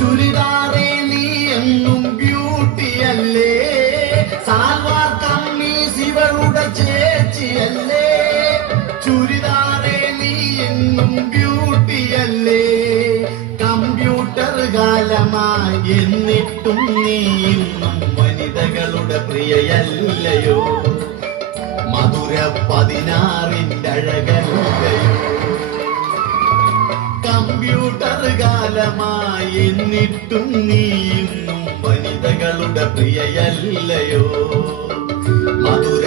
ചുരിദാറേ നീ എന്നും ബ്യൂട്ടിയല്ലേ, സാൽവാർ കമ്മീസ് ഇവളുടെ ചേച്ചിയല്ലേ. ചുരിദാറേ നീ എന്നും ബ്യൂട്ടിയല്ലേ, കമ്പ്യൂട്ടർ കാലമായി എന്നിട്ടും നീ ഇന്നും വനിതകളുടെ പ്രിയയല്ലയോ, മധുര 16ന്റെ അഴകല്ലയോ. കമ്പ്യൂട്ടർ കാലമായി എന്നിട്ടും നീ ഇന്നും വനിതകളുടെ പ്രിയയല്ലയോ, മധുര